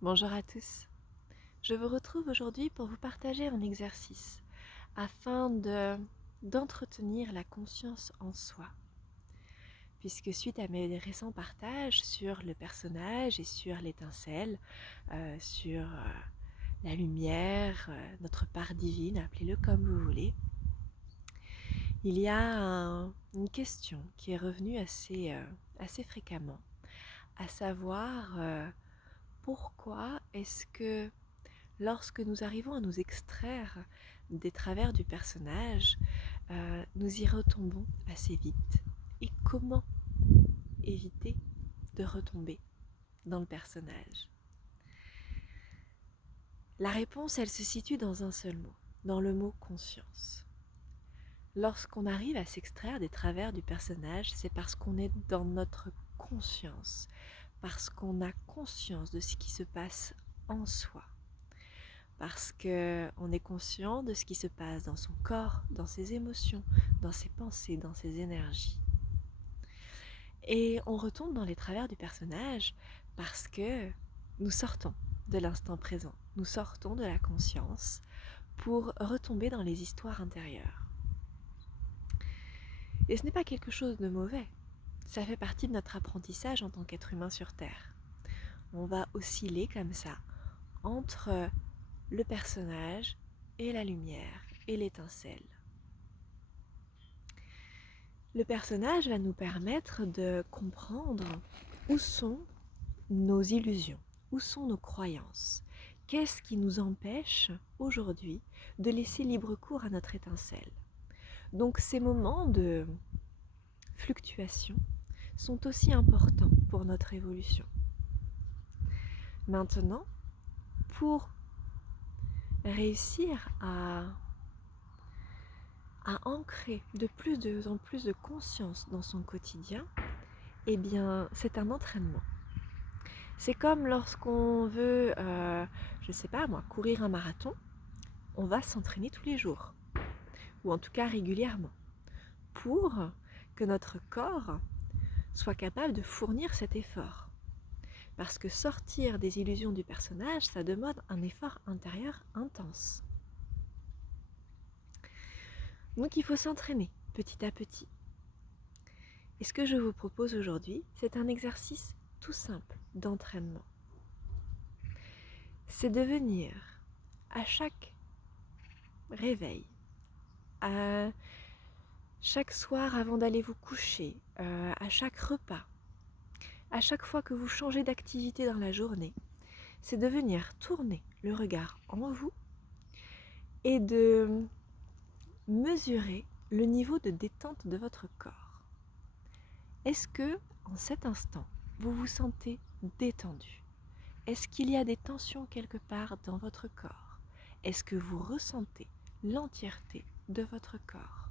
Bonjour à tous. Je vous retrouve aujourd'hui pour vous partager un exercice afin d'entretenir la conscience en soi. Puisque suite à mes récents partages sur le personnage et sur l'étincelle, sur la lumière, notre part divine, appelez-le comme vous voulez, il y a une question qui est revenue assez fréquemment, à savoir pourquoi est-ce que lorsque nous arrivons à nous extraire des travers du personnage, nous y retombons assez vite. Et comment éviter de retomber dans le personnage? La réponse, elle se situe dans un seul mot, dans le mot conscience. Lorsqu'on arrive à s'extraire des travers du personnage, c'est parce qu'on est dans notre conscience, parce qu'on a conscience de ce qui se passe en soi. Parce qu'on est conscient de ce qui se passe dans son corps, dans ses émotions, dans ses pensées, dans ses énergies. Et on retombe dans les travers du personnage parce que nous sortons de l'instant présent, nous sortons de la conscience pour retomber dans les histoires intérieures. Et ce n'est pas quelque chose de mauvais, ça fait partie de notre apprentissage en tant qu'être humain sur Terre. On va osciller comme ça entre le personnage et la lumière et l'étincelle. Le personnage va nous permettre de comprendre où sont nos illusions, où sont nos croyances. Qu'est-ce qui nous empêche aujourd'hui de laisser libre cours à notre étincelle? Donc ces moments de fluctuation sont aussi importants pour notre évolution. Maintenant, pour réussir à ancrer de plus en plus de conscience dans son quotidien, eh bien, c'est un entraînement. C'est comme lorsqu'on veut, je ne sais pas moi, courir un marathon, on va s'entraîner tous les jours, ou en tout cas régulièrement, pour que notre corps soit capable de fournir cet effort. Parce que sortir des illusions du personnage, ça demande un effort intérieur intense. Donc il faut s'entraîner petit à petit. Et ce que je vous propose aujourd'hui, c'est un exercice tout simple d'entraînement. C'est de venir à chaque réveil, à chaque soir avant d'aller vous coucher, à chaque repas, à chaque fois que vous changez d'activité dans la journée, c'est de venir tourner le regard en vous et de mesurer le niveau de détente de votre corps. Est-ce que, en cet instant, vous vous sentez détendu? Est-ce qu'il y a des tensions quelque part dans votre corps? Est-ce que vous ressentez l'entièreté de votre corps?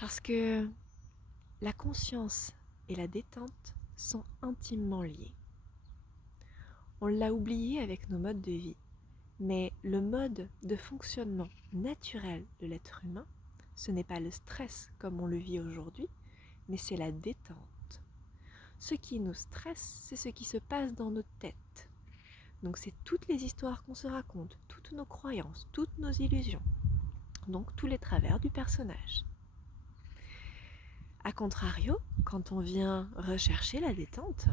Parce que la conscience et la détente sont intimement liées. On l'a oublié avec nos modes de vie, mais le mode de fonctionnement naturel de l'être humain, ce n'est pas le stress comme on le vit aujourd'hui, mais c'est la détente. Ce qui nous stresse, c'est ce qui se passe dans nos têtes. Donc c'est toutes les histoires qu'on se raconte, toutes nos croyances, toutes nos illusions, donc tous les travers du personnage. A contrario, quand on vient rechercher la détente,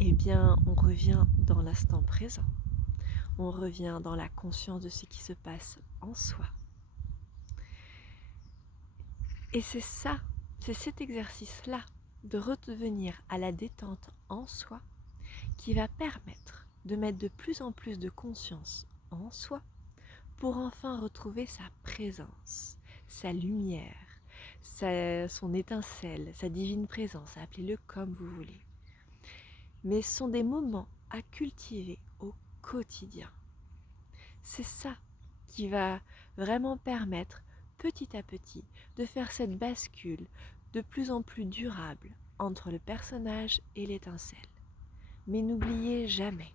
eh bien on revient dans l'instant présent. On revient dans la conscience de ce qui se passe en soi. Et c'est ça, c'est cet exercice-là de redevenir à la détente en soi qui va permettre de mettre de plus en plus de conscience en soi pour enfin retrouver sa présence, sa lumière, son étincelle, sa divine présence, appelez-le comme vous voulez. Mais ce sont des moments à cultiver au quotidien. C'est ça qui va vraiment permettre petit à petit de faire cette bascule de plus en plus durable entre le personnage et l'étincelle. Mais n'oubliez jamais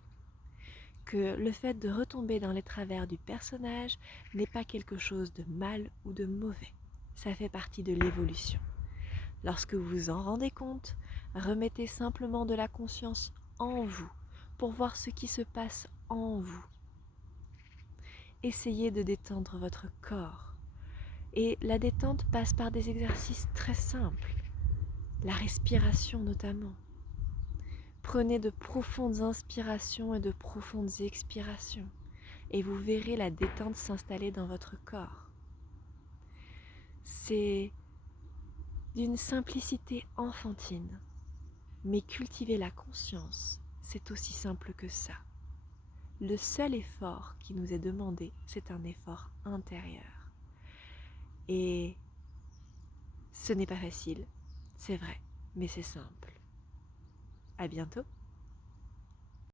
que le fait de retomber dans les travers du personnage n'est pas quelque chose de mal ou de mauvais. Ça fait partie de l'évolution. Lorsque vous vous en rendez compte, Remettez simplement de la conscience en vous pour voir ce qui se passe en vous. Essayez de détendre votre corps. Et la détente passe par des exercices très simples, la respiration notamment. Prenez de profondes inspirations et de profondes expirations et vous verrez la détente s'installer dans votre corps. C'est d'une simplicité enfantine, mais cultiver la conscience, c'est aussi simple que ça. Le seul effort qui nous est demandé, c'est un effort intérieur. Et ce n'est pas facile, c'est vrai, mais c'est simple. À bientôt.